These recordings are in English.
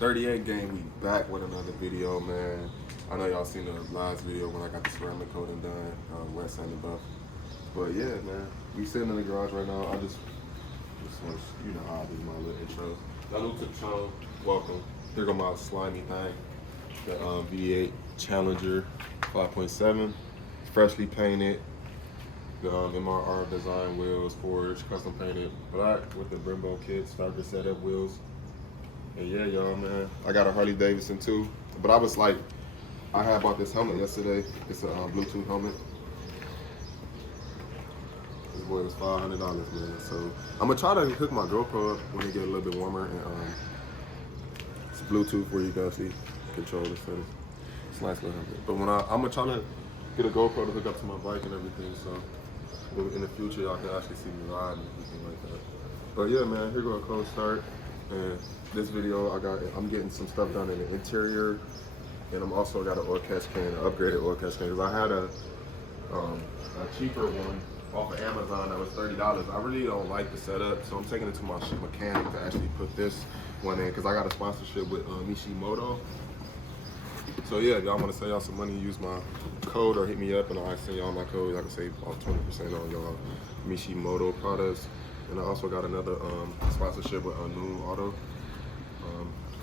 38 gang, we back with another video, man. I know y'all seen the last video when I got the ceramic coating done, wet sand and buff. But yeah, man, we sitting in the garage right now. I just want to, you know how I do my little intro. Y'all new to the channel, welcome. Here go my slimy thing, the V8 Challenger 5.7, freshly painted. The MRR design wheels, forged, custom painted black with the Brembo kit, starter setup wheels. And yeah, y'all, man, I got a Harley Davidson too. But I was like, I had bought this helmet yesterday. It's a Bluetooth helmet. This boy was $500, man. So I'm gonna try to hook my GoPro up when it get a little bit warmer. And it's Bluetooth where you can actually control the settings. It's a nice little helmet. But when I'm gonna try to get a GoPro to hook up to my bike and everything, so in the future y'all can actually see me ride and everything like that. But yeah, man, here go a cold start. And this video, I'm getting some stuff done in the interior, and I'm also got an oil catch can, an upgraded oil catch can, because I had a cheaper one off of Amazon that was $30. I really don't like the setup, so I'm taking it to my mechanic to actually put this one in, because I got a sponsorship with Mishimoto. So yeah, if y'all want to save y'all some money, use my code or hit me up and I'll send y'all my code. I can save about 20% on y'all Mishimoto products. And I also got another sponsorship with New Auto.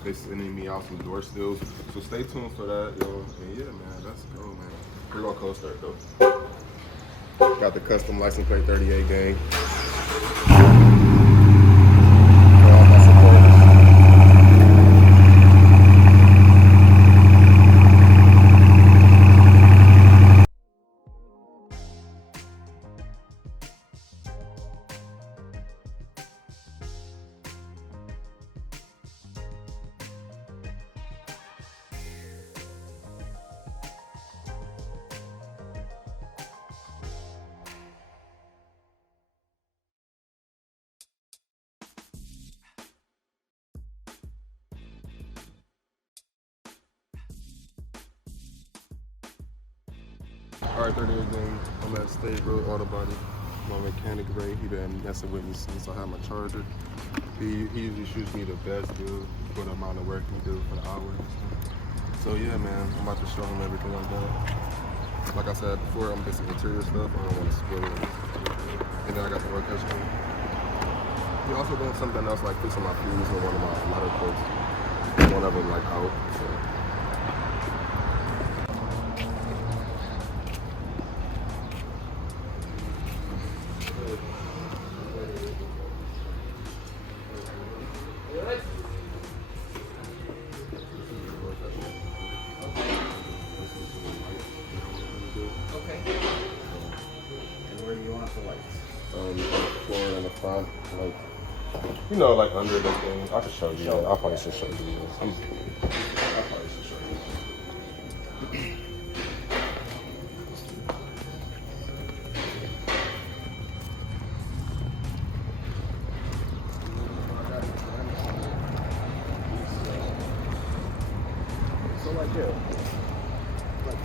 They sending me out some door stills. So stay tuned for that, yo. And yeah, man, let's go, man. Here go cold start though. Got the custom license plate 38 gang. Alright, 38 gang. I'm at State Road Auto Body. My mechanic Ray, he been messing with me since I had my charger. He usually shoots me the best deal for the amount of work he do for the hours and stuff. So yeah, man, I'm about to show him everything like that. Like I said before, I'm just interior stuff. I don't want to spoil it. And then I got the oil catch can. He also doing something else like fixing my fuse on one of my ladder ports. One of them like out. So. Floor in the front, like, you know, like under the thing. I can show you. Yeah, I probably should show you. I probably should show you. So like here, like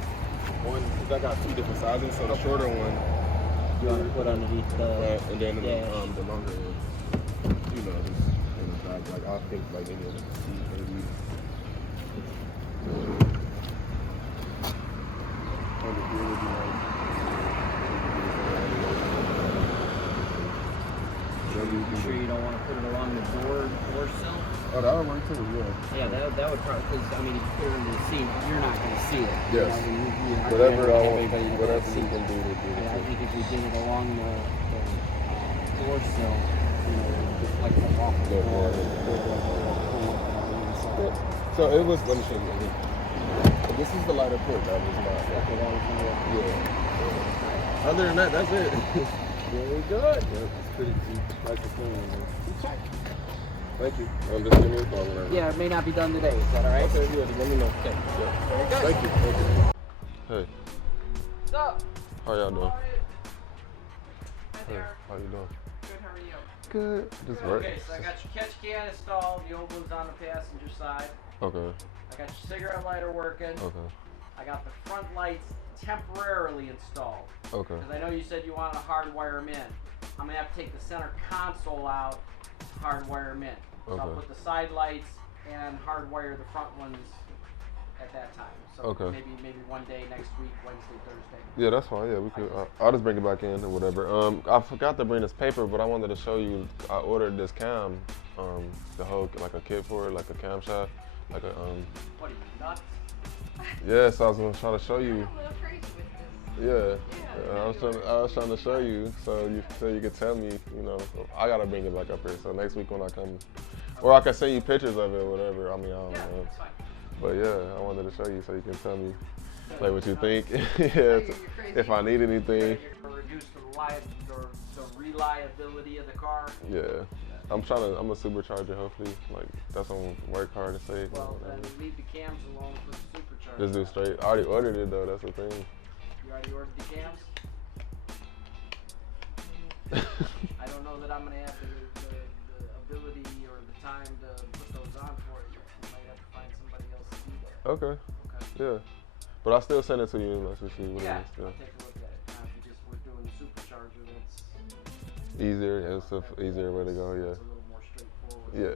one, cause I got two different sizes. So the shorter one. You want to put underneath the and then the longer one, you know, just in the back. Like I think like any of the seat maybe. Under here would be nice. You sure you don't want to put it along the door sill? Oh, that would work too, yeah. Yeah, that would probably, because I mean, if you put it under the seat, you're not going to see it. Yes. Whatever you can do to do it. Yeah, I think if we did it along the door sill, you know, just like off the door, So it was, let me show you. This is the lighter port that was not. Okay, that was the Yeah. Other than that, that's it. Very good. Yeah, it's pretty deep. Like the phone. Okay. Thank you. I'm just giving you a call whenever. Yeah, it may not be done today. Is that all right? Okay, yeah, let me know. Okay. Yeah. Very good. Thank you. Thank you. Hey. What's up? How y'all doing? Hi there. How you doing? Good, how are you? Good. Just work. Okay, so I got your catch can installed, the old one's on the passenger side. Okay. I got your cigarette lighter working. Okay. I got the front lights temporarily installed. Okay. Because I know you said you wanted to hardwire them in. I'm going to have to take the center console out to hardwire them in. So I'll Okay. put the side lights and hardwire the front ones at that time. So Okay. maybe one day next week, Wednesday, Thursday. Yeah, that's fine. Yeah, we could. I'll just bring it back in or whatever. I forgot to bring this paper, but I wanted to show you. I ordered this cam, the whole like a kit for it, like a cam shaft, like a What are you, nuts? Yeah, so I was gonna try to show you. I'm a little crazy with this. Yeah, I was trying to show you so you could tell me. You know, I gotta bring it back up here. So next week when I come, or I can send you pictures of it, or whatever. I mean, I don't Yeah, know. that's fine. But yeah, I wanted to show you so you can tell me like what you think. Oh, Yeah, you're crazy. if I need anything. Reduce the reliability of the car. Yeah, I'm a supercharger. Hopefully, like that's gonna work hard to save. Well, then leave the cams alone for the supercharger. Just do straight. I already ordered it though. That's the thing. You already ordered the cams? I don't know that I'm gonna have the ability or the time to put those on for you. You might have to find somebody else to do that. Okay. Okay. Yeah, but I'll still send it to you. Let's just see what Yeah, it is. I'll take a look at it. Now, if you just were doing the supercharger, that's Easier. Yeah, it's a easier way to go. Yeah. It's a little more straightforward. Yeah.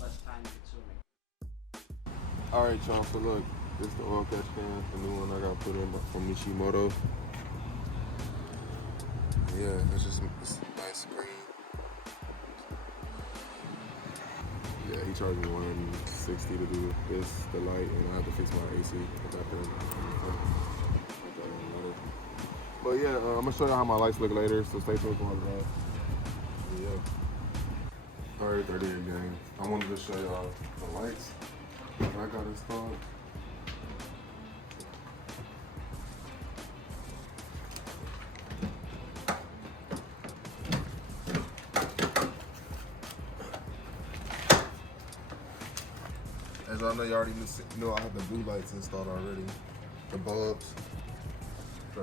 Less time consuming. All right, y'all. So look, this is the oil catch can, the new one I got put in from Mishimoto. Yeah, it's a nice green. Yeah, he charged me $160 to do this, the light, and I had to fix my AC. But yeah, I'm gonna show you how my lights look later, so stay tuned for all of that. Yeah. All right, 38 gang. I wanted to show y'all the lights that I got installed. As I know, you already know I have the blue lights installed already. The bulbs. I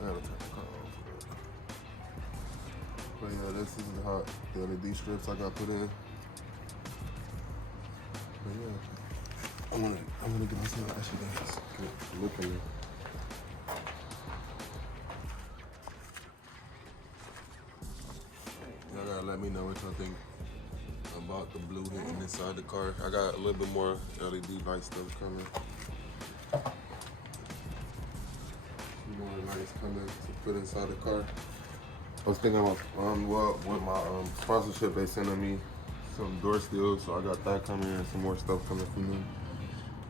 gotta turn the car off. But yeah, this is the LED strips I got put in. But yeah, I wanna get myself actually that's good looking. Y'all gotta let me know what y'all think about the blue hitting inside the car. I got a little bit more LED light stuff coming. More lights coming to put inside the car. I was thinking about with my sponsorship, they sending me some door steels, so I got that coming and some more stuff coming from them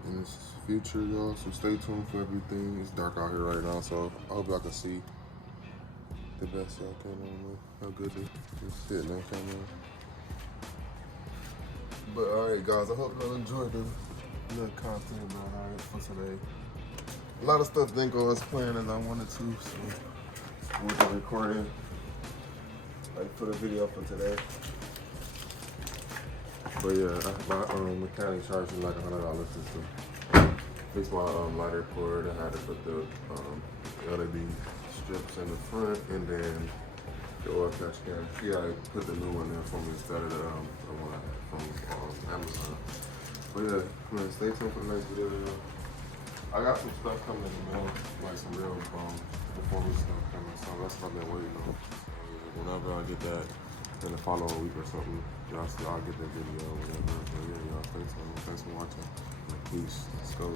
in the future, y'all. So stay tuned for everything. It's dark out here right now, so I hope y'all can see the best y'all can. I don't know how good it is sitting that camera. But alright guys, I hope y'all enjoyed the little content that I had for today. A lot of stuff didn't go as planned as I wanted to, so with the recording, like for the video for today. But yeah, my mechanic charged me like $100 just to fix my lighter cord. I had to put the LED strips in the front and then the oil catch can. She had put the new one in for me instead of the one I had from Amazon. But yeah, man, stay tuned for the next video. I got some stuff coming in the mail, like some real performance stuff coming, so that's what I've been waiting on. So whenever I get that in the following week or something, I'll get that video or whatever. But yeah, y'all stay tuned. Thanks for watching. Peace. Let's go.